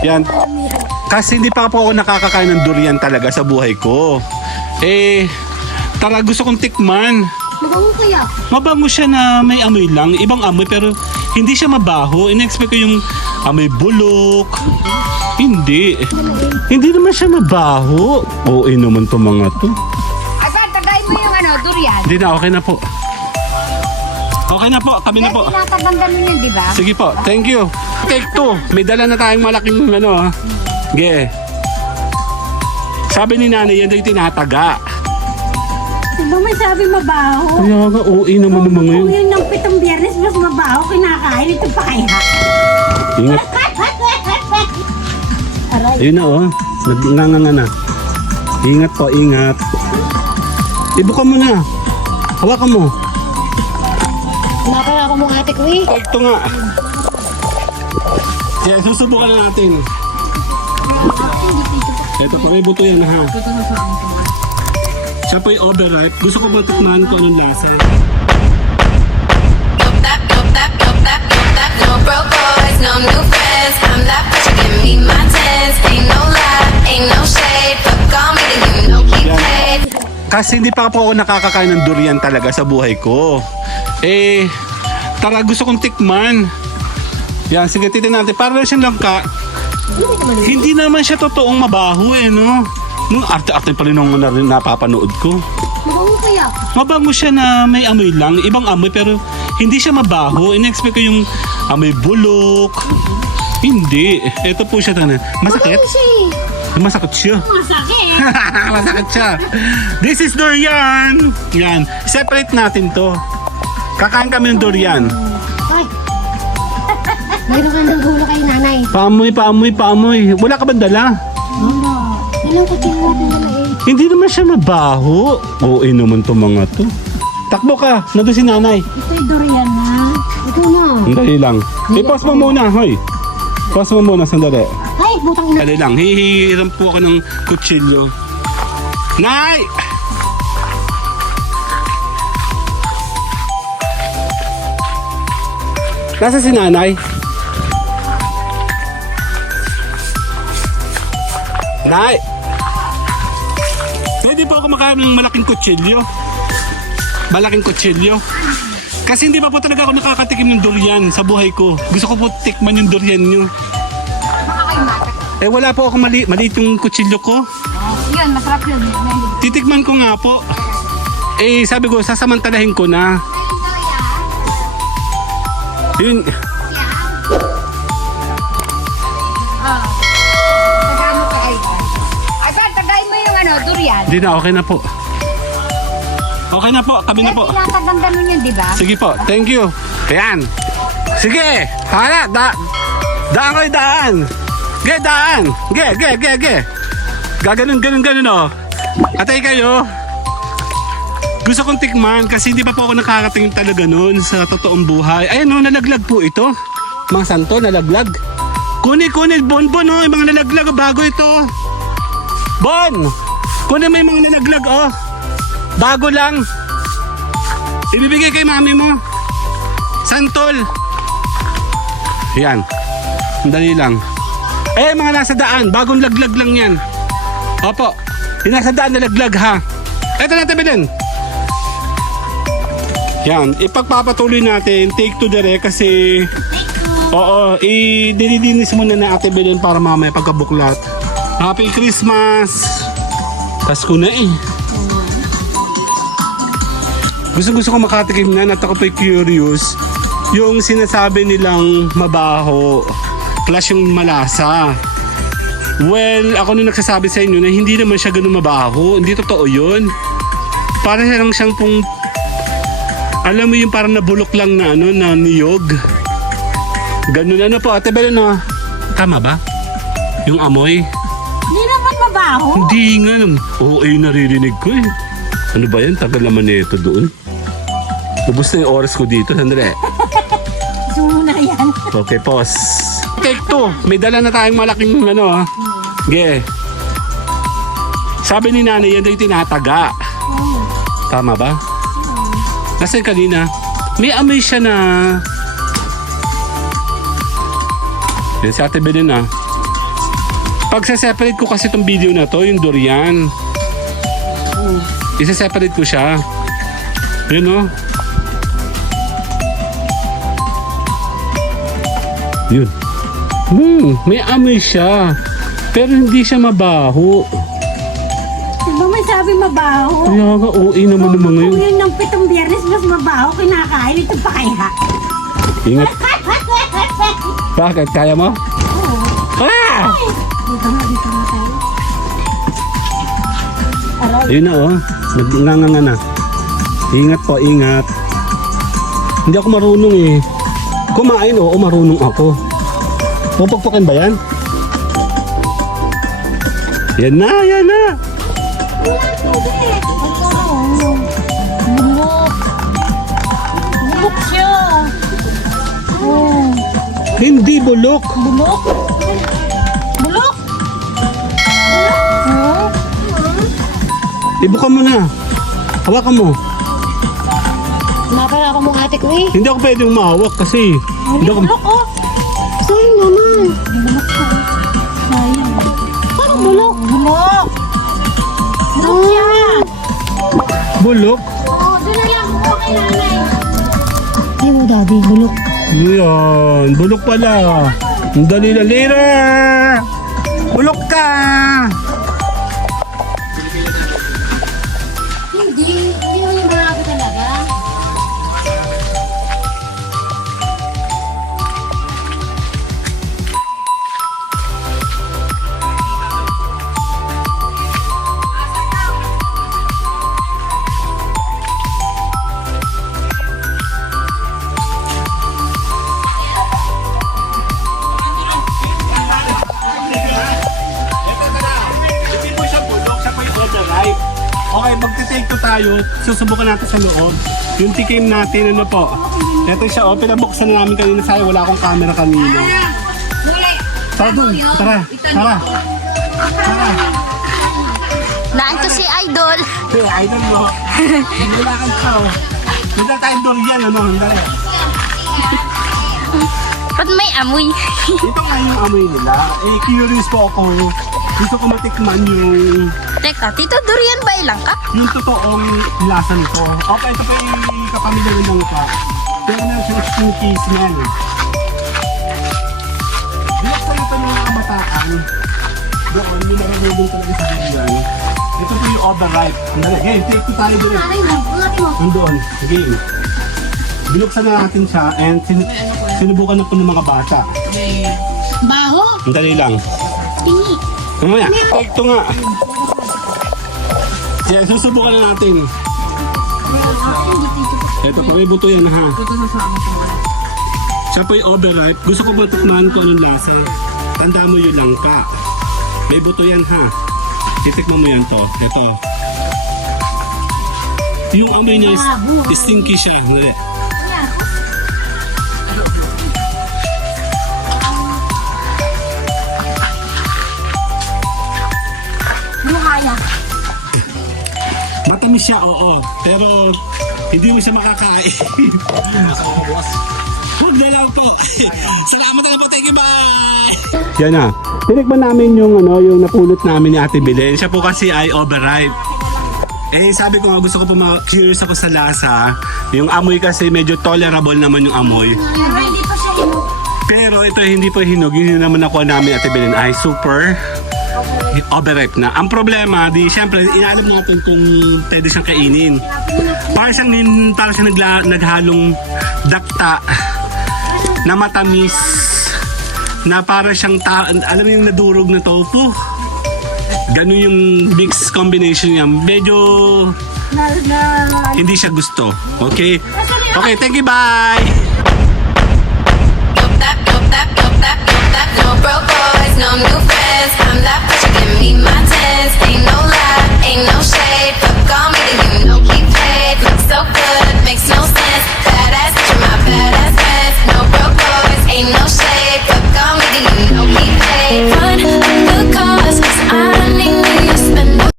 Yan. Kasi hindi pa po ako nakakakain ng durian talaga sa buhay ko. Tara, gusto kong tikman. Mabango kaya? Mabango siya na may amoy lang. Ibang amoy pero hindi siya mabaho. In-expect ko yung amoy bulok. Hindi. Hindi naman siya mabaho. Oo naman to mga to. Asa, tagayin mo yung durian. Hindi na, okay na po. Okay na po, kami na po. Tinataganda mo yun, di ba? Sige po, thank you. Take 2. May dala na tayong malaking Ge. Sabi ni nanay, yan daw yung tinataga. Di ba may sabi mabaho? Kaya nga, OA naman ng mga yun. Kung yun ng 7 biyernes mas mabaho, kinakain ito pa kaya. Ingat. Aray. Ayun na nagnganga na. Ingat po, ingat. Ibuka mo na. Hawakan mo. Nakakala ko mong ate ko eh. Ito nga. Yan, susubukan na natin. Ito, pakibuto yan ha. Siya po yung overripe. Gusto ko matikman kung anong lasa. No broke boys, no new friends. I'm that bitch, you give me my tens. Ain't no lie, ain't no shade. Fuck on me, then you know keep paid. Kasi hindi pa po ako nakakakain ng durian talaga sa buhay ko. Tara, gusto kong tikman. Yan, sige, titignan natin. Para siyang langka. Hindi naman siya totoong mabaho no? Nung arte-arte pa rin nung napapanood ko. Mabango kaya? Mabango siya na may amoy lang. Ibang amoy pero hindi siya mabaho. In-expect ko yung amoy bulok. Hindi. Ito po siya. Masakit? Mabango siya eh. Masakit siya. Masakit. Masakit siya. This is durian. Yan. Separate natin to. Kakain kami ng durian. Ay. Mayroon ka ng gulo kay nanay. Paamoy. Wala ka ba dala? Ilang kutin natin na Hindi naman siya mabaho. Oo naman to mga to. Takbo ka. Nandun si nanay. Ito'y durian na. Ito na. Sandali lang. I-pause mo muna. Hoy. Pause mo muna. Sandali. Ay, butang ina. Sandali lang. Hihiram po ako ng kutsilyo. Nay! Nasa si nanay? Nay! Pwede po ako makain ng malaking kutsilyo? Malaking kutsilyo? Kasi hindi pa po talaga ako nakakatikim ng durian sa buhay ko. Gusto ko po tikman yung durian nyo. Wala po ako maliit yung kutsilyo ko. Yun, masarap yun. Titikman ko nga po. Sabi ko, sasamantalahin ko na. Yun. Tagayin mo kay Asa, tagayin mo yung durian. Hindi na, okay na po. Okay na po, kami na po. Tinataganda mo yun, di ba? Sige po, thank you. Ayan. Sige, hala, daan kayo, daan. Daan. Ganun, oh. Atay kayo. Gusto kong tikman kasi hindi pa po ako nakakatingin talaga noon sa totoong buhay. Ayan o, nalaglag po ito. Mga santo, nalaglag. Kunin, Bon, oh. Yung mga nalaglag, bago ito. Bon! Kunin mo yung mga nalaglag, oh. Bago lang. Ibibigay kay mami mo. Santol. Yan. Dali lang. Mga nasa daan. Bagong laglag lang yan. Opo. Yung nasa daan na laglag ha. Ito natin bilhin. Yan. Ipagpapatuloy natin. Take 2 direct kasi... Oo. Dinidinis muna na ate bilhin para mamaya pagkabuklat. Happy Christmas. Pasko na eh. Gusto ko makatikim na at ako po'y curious yung sinasabi nilang mabaho plus yung malasa. Well, ako nung nagsasabi sa inyo na hindi naman siya ganun mabaho. Hindi totoo yun. Para siya lang siyang pong alam mo yung parang nabulok lang na na niyog. Ganun po. Ate Belen na. Tama ba? Yung amoy? Hindi naman mabaho. Hindi nga naman. Oo, naririnig ko eh. Ano ba yan? Tagal naman nito doon. Ubus na yung oras ko dito. Sandali. Sumuna yan. Okay, pause. Take 2. May dala na tayong malaking Ge. Sabi ni nanay, yan daw yung tinataga. Tama ba? Kasi kanina, may amoy siya na... Yan si Ate Belen Pag separate ko kasi itong video na to, yung durian. Isa-separate ko siya. Yun o. Yun. May amoy siya. Pero hindi siya mabaho. Diba may sabi mabaho? Kaya nga, OA naman naman Kung ngayon. yun ng 7 biyernes mas mabaho, kinakain. Ito pa kaya? Ingat. Bakit? Kaya mo? Ah! Dito nga tayo. Aray. Ayun na oh. Nagnganganga na. Ingat po, ingat. Hindi ako marunong eh. Kumain oo, marunong ako. Pupukpukin ba yan? Yan na, yan na. Bulok. Bulok siya. Oh. Hindi bulok. Bulok? Bulok? Oh. Ibukan mo na. Hawakan mo. Napala ako mong ate ko eh. Hindi ako pwedeng umawak kasi. Hindi ako... Bulok oh. Sayang naman. Bulok ka. Sayang. Parang bulok. Bulok. Bulok siya. Bulok? Oo, doon na lang ako kay nanay. Ay mo daddy, bulok. Yan. Bulok pala. Ang dali-dali na. Bulok ka. Hindi mo yung marami talaga. Hindi po siya bulok. Siya po yung overripe. Okay, magte-take to tayo. Susubukan natin sa loob. Yung tikim natin, ano po. Ito siya, oh. Pinabuksan na namin kanina. Sayang, wala akong camera kanina. Tara dun. Tara. Tara. Tara. Naanto si Idol. Hey, idol mo. Nilalakan ka, oh. Hindi tayo durian, ano. Hindi. Ba't may amoy? Ito nga yung amoy nila. Eh, curious po ako. Gusto ko matikman yung Teka, Tito, durian ba ilang ka? totoong lasa nito. Okay, ito pa yung kapamilya ng langka. Pero meron siya stinky smell. Binuksan ito ng mga kabataan. Doon, may nararugong talaga sa durian. Ito po yung overripe. Andali, game, take to tayo doon. Nandoon, game. Binuksan na natin siya and sinubukan na po ng mga bata. Baho? Ang dali lang. Tingi. Mamaya, ito nga. Yan, susubukan na natin. Ito pa, may buto yan ha. Siya po yung overripe. Gusto ko matikman kung anong lasa. Tanda mo yung langka. May buto yan ha. Titikman mo yan to. Ito. Yung amoy niya is stinky siya. Hindi. Buhaya. Matamis siya, oo. Pero hindi mo siya makakain. Huwag na lang po. Salamat na lang po. Thank you, bye! Yan na. Tinikman namin yung yung napulot namin ni Ate Belen. Siya po kasi ay overripe. Eh, sabi ko nga gusto ko po curious ako sa lasa. Yung amoy kasi medyo tolerable naman yung amoy. Pero hindi pa siya hinog. Pero ito hindi po hinog. Yun naman nakuha namin Ate Belen ay super overripe na. Ang problema, syempre, inalim natin kung pwede siyang kainin. Para siyang naghalong dakta na matamis na para siyang alam mo yung nadurog na tofu. Ganun yung mix combination niya. Medyo hindi siya gusto. Okay? Okay, thank you, bye! No broke boys, no new friends. I'm that bitch, give me my tens. Ain't no lie, ain't no shade. Fuck all me, then you know